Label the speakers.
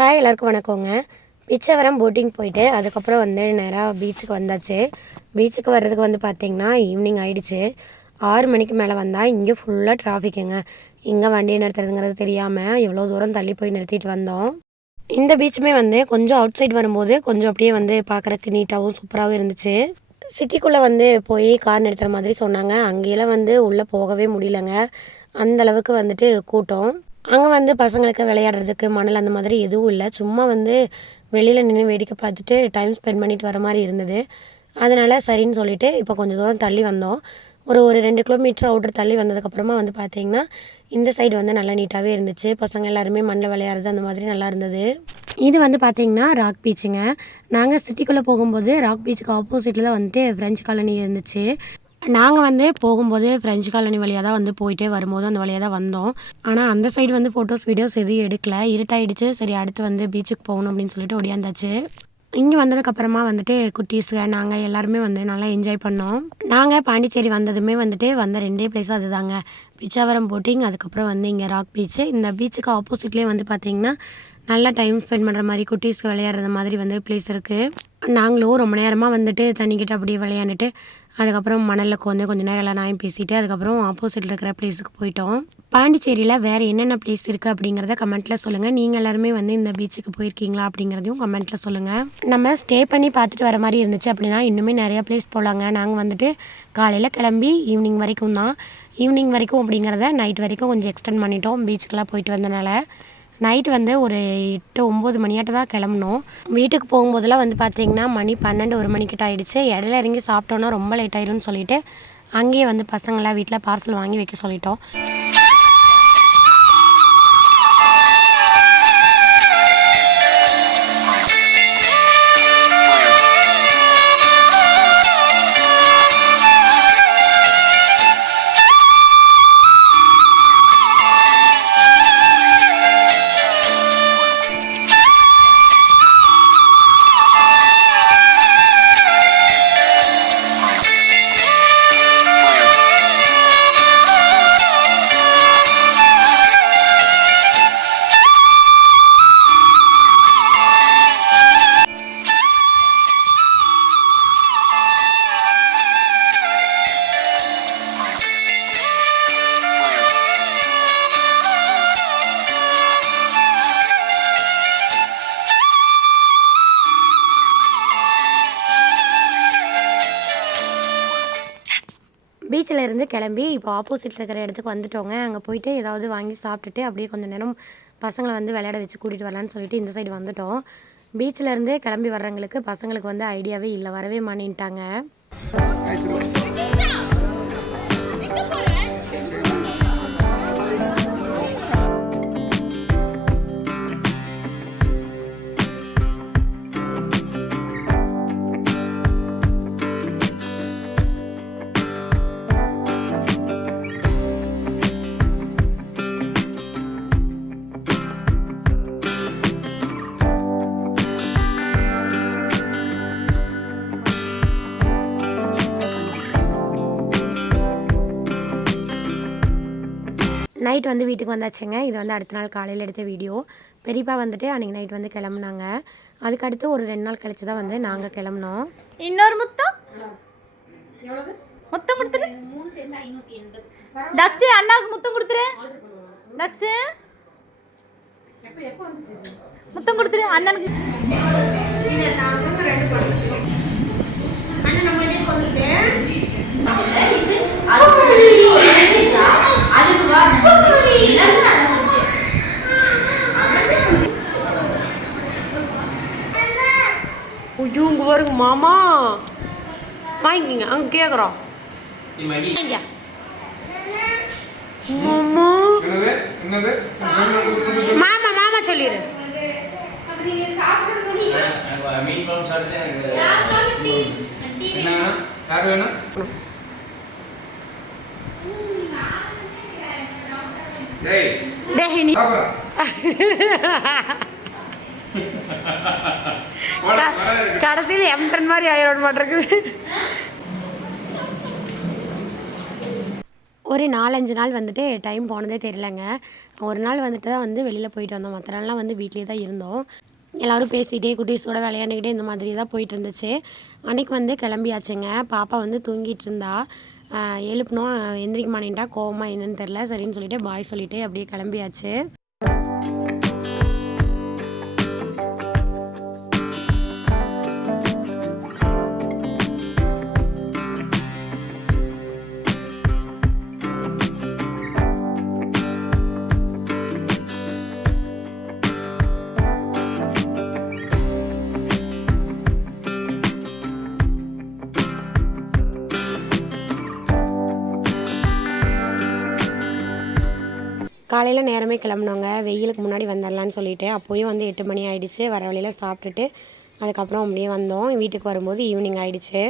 Speaker 1: Hi எல்லாருக்கும் வணக்கங்க. பிச்சவரம் boating போயிட்டு அதுக்கப்புறம் வந்து நேராக பீச்சுக்கு வந்தாச்சு. பீச்சுக்கு வர்றதுக்கு வந்து பார்த்திங்கன்னா ஈவினிங் ஆகிடுச்சு ஆறு மணிக்கு மேலே வந்தால் இங்கே ஃபுல்லாக டிராஃபிக்குங்க இங்கே வண்டியை நிறுத்துறதுங்கிறது தெரியாமல் எவ்வளோ தூரம் தள்ளி போய் நிறுத்திட்டு வந்தோம். இந்த பீச்சுமே வந்து கொஞ்சம் அவுட் சைட் வரும்போது கொஞ்சம் அப்படியே வந்து பார்க்குறக்கு நீட்டாகவும் சூப்பராகவும் இருந்துச்சு. சிட்டிக்குள்ளே வந்து போய் கார் நிறுத்துகிற மாதிரி சொன்னாங்க. அங்கேயெல்லாம் வந்து உள்ளே போகவே முடியலங்க. அந்த அளவுக்கு வந்துட்டு கூட்டம். அங்கே வந்து பசங்களுக்கு விளையாடுறதுக்கு மணல் அந்த மாதிரி எதுவும் இல்லை. சும்மா வந்து வெளியில் நின்று வேடிக்கை பார்த்துட்டு டைம் ஸ்பெண்ட் பண்ணிட்டு வர மாதிரி இருந்தது. அதனால் சரின்னு சொல்லிட்டு இப்போ கொஞ்சம் தூரம் தள்ளி வந்தோம். ஒரு ஒரு ரெண்டு கிலோமீட்டர் அவுட்ரு தள்ளி வந்ததுக்கப்புறமா வந்து பார்த்திங்கன்னா இந்த சைடு வந்து நல்லா நீட்டாகவே இருந்துச்சு. பசங்க எல்லாருமே மண்ணில் விளையாடுறது அந்த மாதிரி நல்லா இருந்தது. இது வந்து பார்த்திங்கன்னா ராக் பீச்சுங்க நாங்கள் சிட்டிக்குள்ளே போகும்போது ராக் பீச்சுக்கு ஆப்போசிட்டில் வந்துட்டு ஃப்ரெஞ்ச் காலனி இருந்துச்சு. நாங்கள் வந்து போகும்போது ஃப்ரெஞ்சு காலனி வழியாக தான் வந்து போயிட்டே வரும்போது அந்த வழியாக தான் வந்தோம். ஆனால் அந்த சைடு வந்து ஃபோட்டோஸ் வீடியோஸ் எதுவும் எடுக்கல. இருட்டாயிடுச்சு. சரி அடுத்து வந்து பீச்சுக்கு போகணும் அப்படின்னு சொல்லிட்டு ஒடியாந்தாச்சு இங்கே வந்ததுக்கப்புறமா வந்துட்டு குட்டீஸுக நாங்கள் எல்லாருமே வந்து நல்லா என்ஜாய் பண்ணோம். நாங்கள் பாண்டிச்சேரி வந்ததுமே வந்துட்டு வந்த ரெண்டே பிளேஸும் அதுதாங்க. பிச்சாவரம் போட்டிங் அதுக்கப்புறம் வந்து இங்கே ராக் பீச்சு இந்த பீச்சுக்கு ஆப்போசிட்லேயே வந்து பார்த்திங்கன்னா நல்லா டைம் ஸ்பெண்ட் பண்ணுற மாதிரி குட்டீஸ்க்கு விளையாடுற மாதிரி வந்து பிளேஸ் இருக்குது நாங்களும் ரொம்ப நேரமாக வந்துட்டு தண்ணிக்கிட்ட அப்படியே விளையாண்டுட்டு அதுக்கப்புறம் மணலில் வந்து கொஞ்சம் நேரம் எல்லாம் நாயும் பேசிட்டு அதுக்கப்புறம் ஆப்போசிட்டில் இருக்கிற பிளேஸுக்கு போயிட்டோம். பாண்டிச்சேரியில் வேறு என்னென்ன பிளேஸ் இருக்குது அப்படிங்கிறத கமெண்ட்டில் சொல்லுங்கள் நீங்கள் எல்லாருமே வந்து இந்த பீச்சுக்கு போயிருக்கீங்களா அப்படிங்கிறதையும் கமெண்ட்டில் சொல்லுங்கள் நம்ம ஸ்டே பண்ணி பார்த்துட்டு வர மாதிரி இருந்துச்சு அப்படின்னா இன்னுமே நிறையா பிளேஸ் போகலாங்க நாங்கள் வந்துட்டு காலையில் கிளம்பி ஈவினிங் வரைக்கும் தான். ஈவினிங் வரைக்கும் அப்படிங்கிறத நைட் வரைக்கும் கொஞ்சம் எக்ஸ்டெண்ட் பண்ணிட்டோம். பீச்சுக்கெல்லாம் போயிட்டு வந்தனால. நைட் வந்து ஒரு எட்டு ஒம்பது மணியாட்ட தான் கிளம்புனோம். வீட்டுக்கு போகும்போதெல்லாம் வந்து பார்த்தீங்கன்னா மணி பன்னெண்டு ஒரு மணிக்கிட்ட ஆயிடுச்சு. இடையில இறங்கி சாப்பிட்டோன்னா ரொம்ப லேட் ஆயிரும்னு சொல்லிட்டு அங்கேயே வந்து பசங்களாம் வீட்டில் பார்சல் வாங்கி வைக்க சொல்லிட்டோம். பீச்சிலேருந்து கிளம்பி இப்போ ஆப்போசிட்டில் இருக்கிற இடத்துக்கு வந்துட்டோங்க. அங்கே போயிட்டு ஏதாவது வாங்கி சாப்பிட்டுட்டு அப்படியே கொஞ்சம் நேரம் பசங்களை வந்து விளையாட வச்சு கூட்டிகிட்டு வரலான்னு சொல்லிட்டு இந்த சைடு வந்துட்டோம். பீச்சில் இருந்து கிளம்பி வர்றவங்களுக்கு பசங்களுக்கு வந்து ஐடியாவே இல்லை. வரவே மாட்டேன்ட்டாங்க. நைட் வந்து வீட்டுக்கு வந்தாச்சுங்க. இது வந்து அடுத்த நாள் காலையில் எடுத்த வீடியோ. பெரியப்பா வந்துட்டு அன்றைக்கி நைட் வந்து கிளம்புனாங்க. அதுக்கு அடுத்து ஒரு ரெண்டு நாள் கழிச்சு தான் வந்து நாங்கள் கிளம்புனோம்.
Speaker 2: இன்னொரு முத்தம்? முத்தம் கொடுத்துரு. தக்ஸு அண்ணாவுக்கு முத்தம் கொடுத்துரு. தக்ஸு முத்தம் கொடுத்துரு அண்ணனுக்கு.
Speaker 1: ஐயோ இங்கே பாருங்க மாமா. வாங்கிக்கிங்க அங்கே கேட்குறோம் மாமா மாமா மாமா சொல்லிடு
Speaker 3: மீன் குழம்பு
Speaker 1: கடைசியில் எம்டன் மாதிரி ஆயிரோட மாட்டிருக்கு ஒரு நாலஞ்சு நாள் வந்துட்டு டைம் போனதே தெரியலங்க. ஒரு நாள் வந்துட்டு தான் வந்து வெளியில் போயிட்டு வந்தோம். மற்ற நாள்லாம் வந்து வீட்டிலே தான் இருந்தோம். எல்லோரும் பேசிகிட்டே குட்டீஸோட விளையாண்டுக்கிட்டே இந்த மாதிரி தான் போயிட்டு இருந்துச்சு. அன்றைக்கி வந்து கிளம்பியாச்சுங்க. பாப்பா வந்து தூங்கிட்டு இருந்தா. எழுப்பினோம். எந்திரிக்க மாட்டேன்ட்டா. கோவமா என்னன்னு தெரில சரின்னு சொல்லிட்டு பாய் சொல்லிட்டு அப்படியே கிளம்பியாச்சு. காலையில் நேரமே கிளம்புனாங்க. வெயிலுக்கு முன்னாடி வந்துடலான்னு சொல்லிவிட்டு அப்போயும் வந்து எட்டு மணி ஆகிடுச்சி வர வழியில் சாப்பிட்டுட்டு அதுக்கப்புறம் அப்படியே வந்தோம். வீட்டுக்கு வரும்போது ஈவினிங் ஆகிடுச்சி